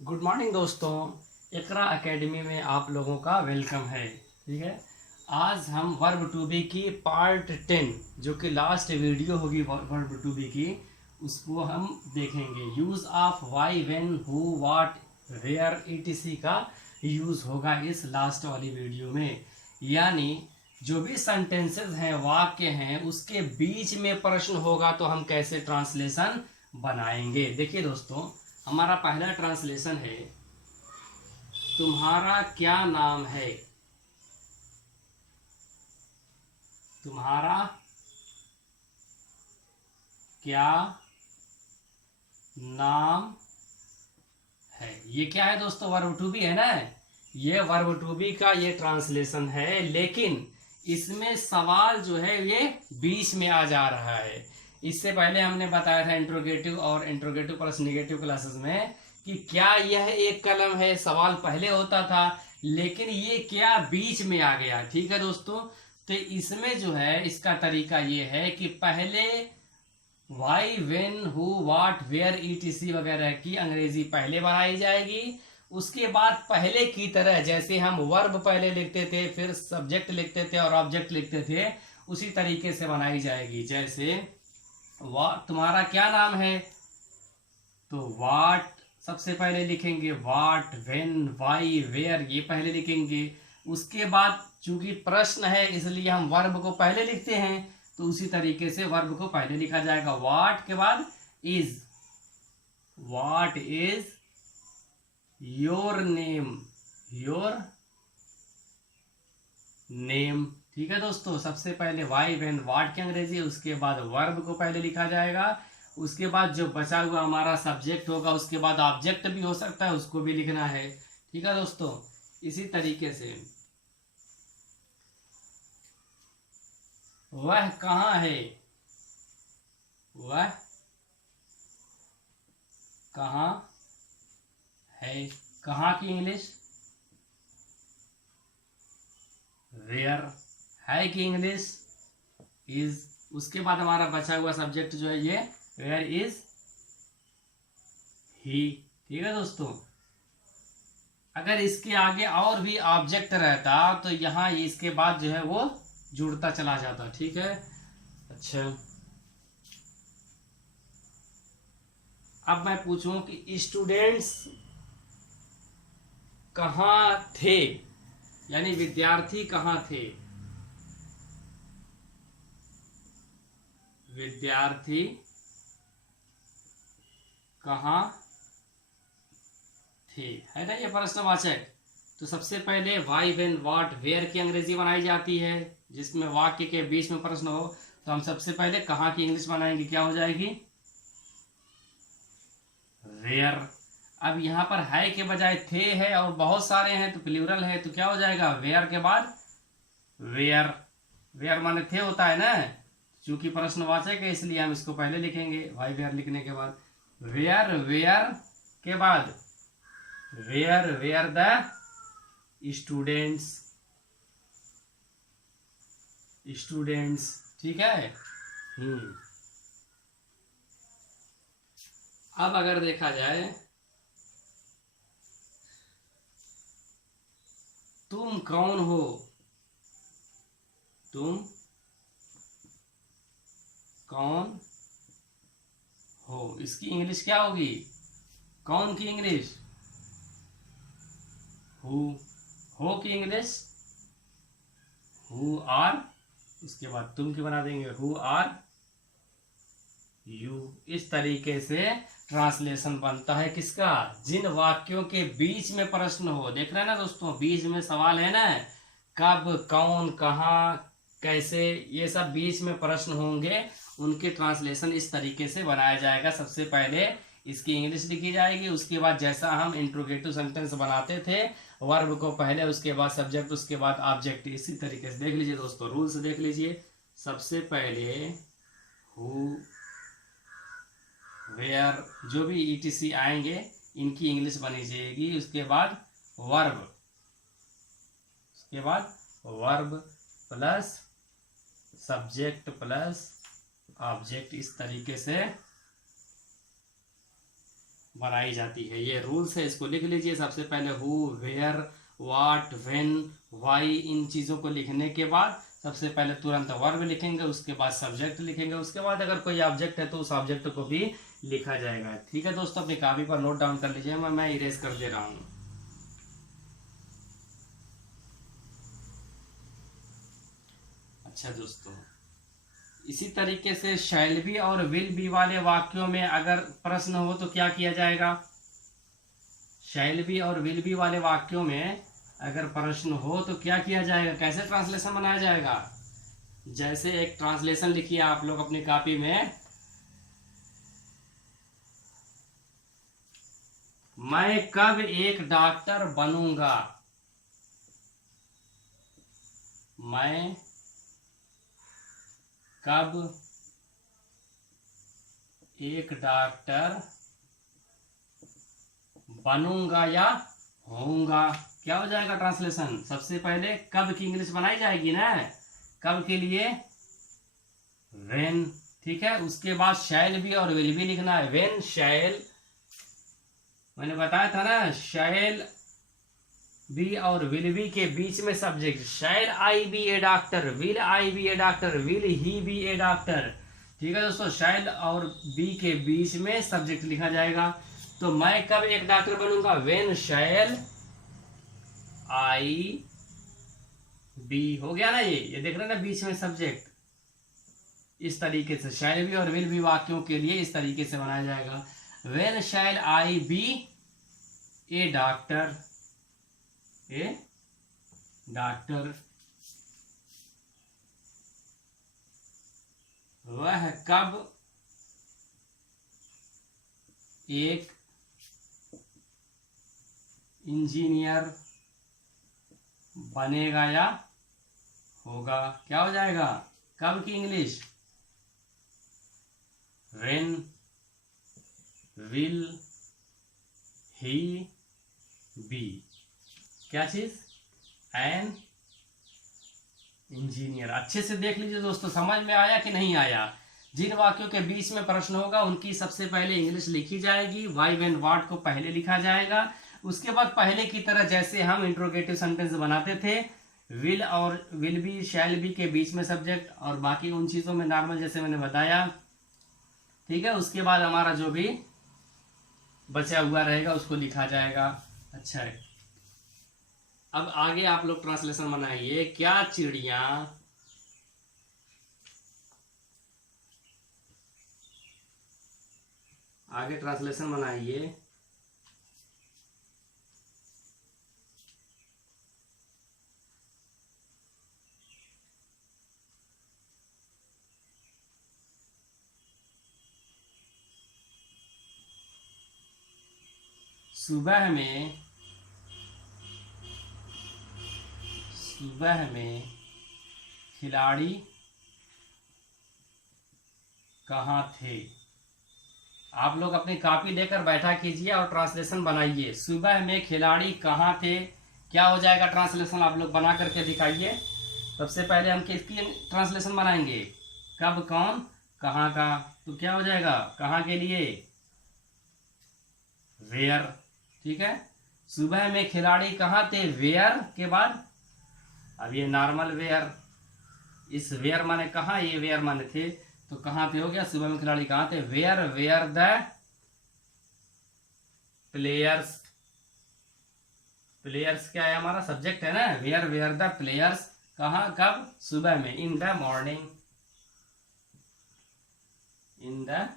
Good morning दोस्तों। इकरा academy में आप लोगों का वेलकम है। ठीक है, आज हम वर्ब टू बी की पार्ट 10 जो कि लास्ट वीडियो होगी वर्ब टू बी की, उसको हम देखेंगे। Use of why when who what where ETC का यूज़ होगा इस लास्ट वाली वीडियो में। यानी जो भी सेंटेंसेस हैं, वाक्य हैं, उसके बीच में प्रश्न होगा तो हम कैसे ट्रांसलेशन बनाएंगे। देखिए दोस्तों, हमारा पहला ट्रांसलेशन है, तुम्हारा क्या नाम है। तुम्हारा क्या नाम है। ये क्या है दोस्तों? वर्ब टू बी है ना। ये वर्ब टू बी का ये ट्रांसलेशन है, लेकिन इसमें सवाल जो है ये बीच में आ जा रहा है। इससे पहले हमने बताया था इंट्रोगेटिव और इंट्रोगेटिव प्लस निगेटिव क्लासेस में कि क्या यह एक कलम है, सवाल पहले होता था, लेकिन ये क्या बीच में आ गया। ठीक है दोस्तों, तो इसमें जो है इसका तरीका ये है कि पहले why when who what where ETC वगैरह की अंग्रेजी पहले बनाई जाएगी। उसके बाद पहले की तरह जैसे हम वर्ब पहले लिखते थे, फिर सब्जेक्ट लिखते थे और ऑब्जेक्ट लिखते थे, उसी तरीके से बनाई जाएगी। जैसे तुम्हारा क्या नाम है, तो वाट सबसे पहले लिखेंगे, वाट वेन वाई वेयर ये पहले लिखेंगे। उसके बाद चूंकि प्रश्न है इसलिए हम वर्ब को पहले लिखते हैं, तो उसी तरीके से वर्ब को पहले लिखा जाएगा। वाट के बाद is, what is your name, your name. ठीक है दोस्तों, सबसे पहले वाई वेन वाट की अंग्रेजी, उसके बाद वर्ब को पहले लिखा जाएगा। उसके बाद जो बचा हुआ हमारा सब्जेक्ट होगा, उसके बाद ऑब्जेक्ट भी हो सकता है, उसको भी लिखना है। ठीक है दोस्तों, इसी तरीके से वह कहाँ है, वह कहाँ है। कहाँ की इंग्लिश वेयर, है की इंग्लिश इज। उसके बाद हमारा बचा हुआ सब्जेक्ट जो है ये वेयर इज ही। ठीक है दोस्तों, अगर इसके आगे और भी ऑब्जेक्ट रहता तो यहाँ इसके बाद जो है वो जुड़ता चला जाता। ठीक है, अच्छा अब मैं पूछूं कि स्टूडेंट्स कहाँ थे, यानी विद्यार्थी कहाँ थे। विद्यार्थी कहाँ थे, है ना ये प्रश्नवाचक। तो सबसे पहले वाई वेन वाट वेयर की अंग्रेजी बनाई जाती है, जिसमें वाक्य के बीच में प्रश्न हो। तो हम सबसे पहले कहाँ की इंग्लिश बनाएंगे, क्या हो जाएगी, वेयर। अब यहाँ पर है के बजाय थे है और बहुत सारे हैं तो प्लूरल है, तो क्या हो जाएगा, वेयर के बाद वेयर। वेयर माने थे होता है ना, चूंकि प्रश्नवाचक है इसलिए हम इसको पहले लिखेंगे। वाई वेयर लिखने के बाद वेयर, वेयर के बाद where where the students, students. ठीक है। अब अगर देखा जाए, तुम कौन हो, तुम कौन हो, इसकी इंग्लिश क्या होगी, कौन की इंग्लिश हु, हो की इंग्लिश हु आर। उसके बाद तुम की बना देंगे हु आर यू। इस तरीके से ट्रांसलेशन बनता है किसका, जिन वाक्यों के बीच में प्रश्न हो। देख रहे हैं ना दोस्तों, बीच में सवाल है ना, कब, कौन, कहाँ, कैसे, ये सब बीच में प्रश्न होंगे, उनके ट्रांसलेशन इस तरीके से बनाया जाएगा। सबसे पहले इसकी इंग्लिश लिखी जाएगी, उसके बाद जैसा हम इंट्रोगेटिव सेंटेंस बनाते थे, वर्ब को पहले, उसके बाद सब्जेक्ट, उसके बाद ऑब्जेक्ट। इसी तरीके से देख लीजिए दोस्तों, रूल्स देख लीजिए। सबसे पहले हु वेयर जो भी ईटीसी आएंगे इनकी इंग्लिश बनी जाएगी। उसके बाद वर्ब, उसके बाद verb plus subject plus object, इस तरीके से बनाई जाती है। ये रूल्स है, इसको लिख लीजिए। सबसे पहले who, where, what, when, why, इन चीज़ों को लिखने के बाद सबसे पहले तुरंत वर्ब लिखेंगे, उसके बाद सब्जेक्ट लिखेंगे, उसके बाद अगर कोई ऑब्जेक्ट है तो उस ऑब्जेक्ट को भी लिखा जाएगा। ठीक है दोस्तों, अपनी कॉपी पर नोट डाउन कर लीजिए, मैं इरेज कर दे रहा हूँ। अच्छा दोस्तों, इसी तरीके से शैल बी और विल बी वाले वाक्यों में अगर प्रश्न हो तो क्या किया जाएगा। शैल बी और विल बी वाले वाक्यों में अगर प्रश्न हो तो क्या किया जाएगा, कैसे ट्रांसलेशन बनाया जाएगा। जैसे एक ट्रांसलेशन लिखिए आप लोग अपनी कॉपी में, मैं कब एक डॉक्टर बनूंगा। मैं कब एक डॉक्टर बनूंगा या होऊंगा, क्या हो जाएगा ट्रांसलेशन। सबसे पहले कब की इंग्लिश बनाई जाएगी ना, कब के लिए व्हेन। ठीक है, उसके बाद शैल भी और विल भी लिखना है। व्हेन शैल, मैंने बताया था ना, शैल बी और विल बी के बीच में subject. Shall I be a doctor, will I be a doctor, will he be a doctor. ठीक है दोस्तों, शैल और बी के बीच में सब्जेक्ट लिखा जाएगा। तो मैं कब एक डॉक्टर बनूंगा, व्हेन शैल आई बी, हो गया ना। ये देख रहे हैं ना बीच में सब्जेक्ट। इस तरीके से शैल बी और विल बी वाक्यों के लिए इस तरीके से बनाया जाएगा। When shall I be a doctor, a doctor, वह कब एक इंजीनियर बनेगा या होगा, क्या हो जाएगा कब की English, when will he be, क्या चीज, एन इंजीनियर। अच्छे से देख लीजिए दोस्तों, समझ में आया कि नहीं आया। जिन वाक्यों के बीच में प्रश्न होगा उनकी सबसे पहले इंग्लिश लिखी जाएगी, वाई व्हेन व्हाट को पहले लिखा जाएगा। उसके बाद पहले की तरह जैसे हम इंट्रोगेटिव सेंटेंस बनाते थे, विल और विल बी शैल बी के बीच में सब्जेक्ट, और बाकी उन चीज़ों में नॉर्मल जैसे मैंने बताया। ठीक है, उसके बाद हमारा जो भी बचा हुआ रहेगा उसको लिखा जाएगा। अच्छा है, अब आगे आप लोग ट्रांसलेशन बनाइए। क्या चिड़िया आगे ट्रांसलेशन बनाइए। सुबह में खिलाड़ी कहाँ थे। आप लोग अपनी कॉपी लेकर बैठा कीजिए और ट्रांसलेशन बनाइए। सुबह में खिलाड़ी कहाँ थे, क्या हो जाएगा ट्रांसलेशन, आप लोग बना करके दिखाइए। सबसे पहले हम किसकी ट्रांसलेशन बनाएंगे, कब, कौन, कहाँ का। तो क्या हो जाएगा, कहाँ के लिए, वेयर। ठीक है, सुबह में खिलाड़ी कहाँ थे, वेयर के बाद अब ये नॉर्मल वेयर, इस वेयर माने कहाँ, ये वेयर माने थे, तो कहाँ थे हो गया। सुबह में खिलाड़ी कहाँ थे, where, where the players. Players क्या है, हमारा सब्जेक्ट है ना, वेयर वेयर द प्लेयर्स, कहाँ, कब, सुबह में, in the morning, in the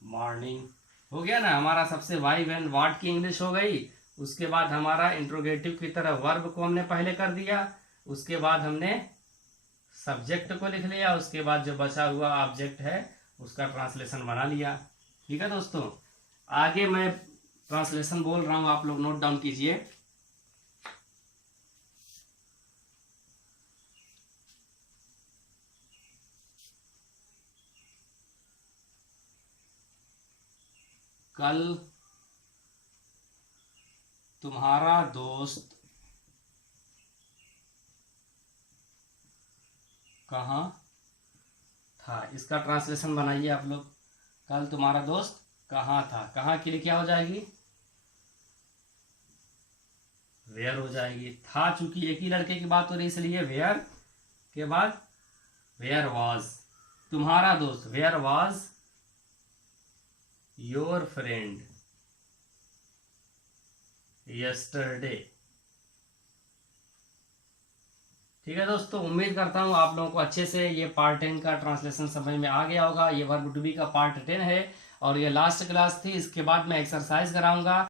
morning. हो गया ना हमारा सबसे वाई व्हेन व्हाट की इंग्लिश हो गई। उसके बाद हमारा इंट्रोगेटिव की तरह वर्ब को हमने पहले कर दिया, उसके बाद हमने सब्जेक्ट को लिख लिया, उसके बाद जो बचा हुआ ऑब्जेक्ट है उसका ट्रांसलेशन बना लिया। ठीक है दोस्तों, आगे मैं ट्रांसलेशन बोल रहा हूँ, आप लोग नोट डाउन कीजिए। कल तुम्हारा दोस्त कहाँ था, इसका ट्रांसलेशन बनाइए आप लोग। कल तुम्हारा दोस्त कहाँ था, कहाँ के लिए क्या हो जाएगी, वेयर हो जाएगी। था चूंकि एक ही लड़के की बात हो रही इसलिए वेयर के बाद वेयर वाज, तुम्हारा दोस्त, where was your friend yesterday. ठीक है दोस्तों, उम्मीद करता हूँ आप लोगों को अच्छे से ये पार्ट 10 का ट्रांसलेशन समझ में आ गया होगा। ये वर्ब टू बी का पार्ट 10 है और ये लास्ट क्लास थी। इसके बाद मैं एक्सरसाइज कराऊंगा।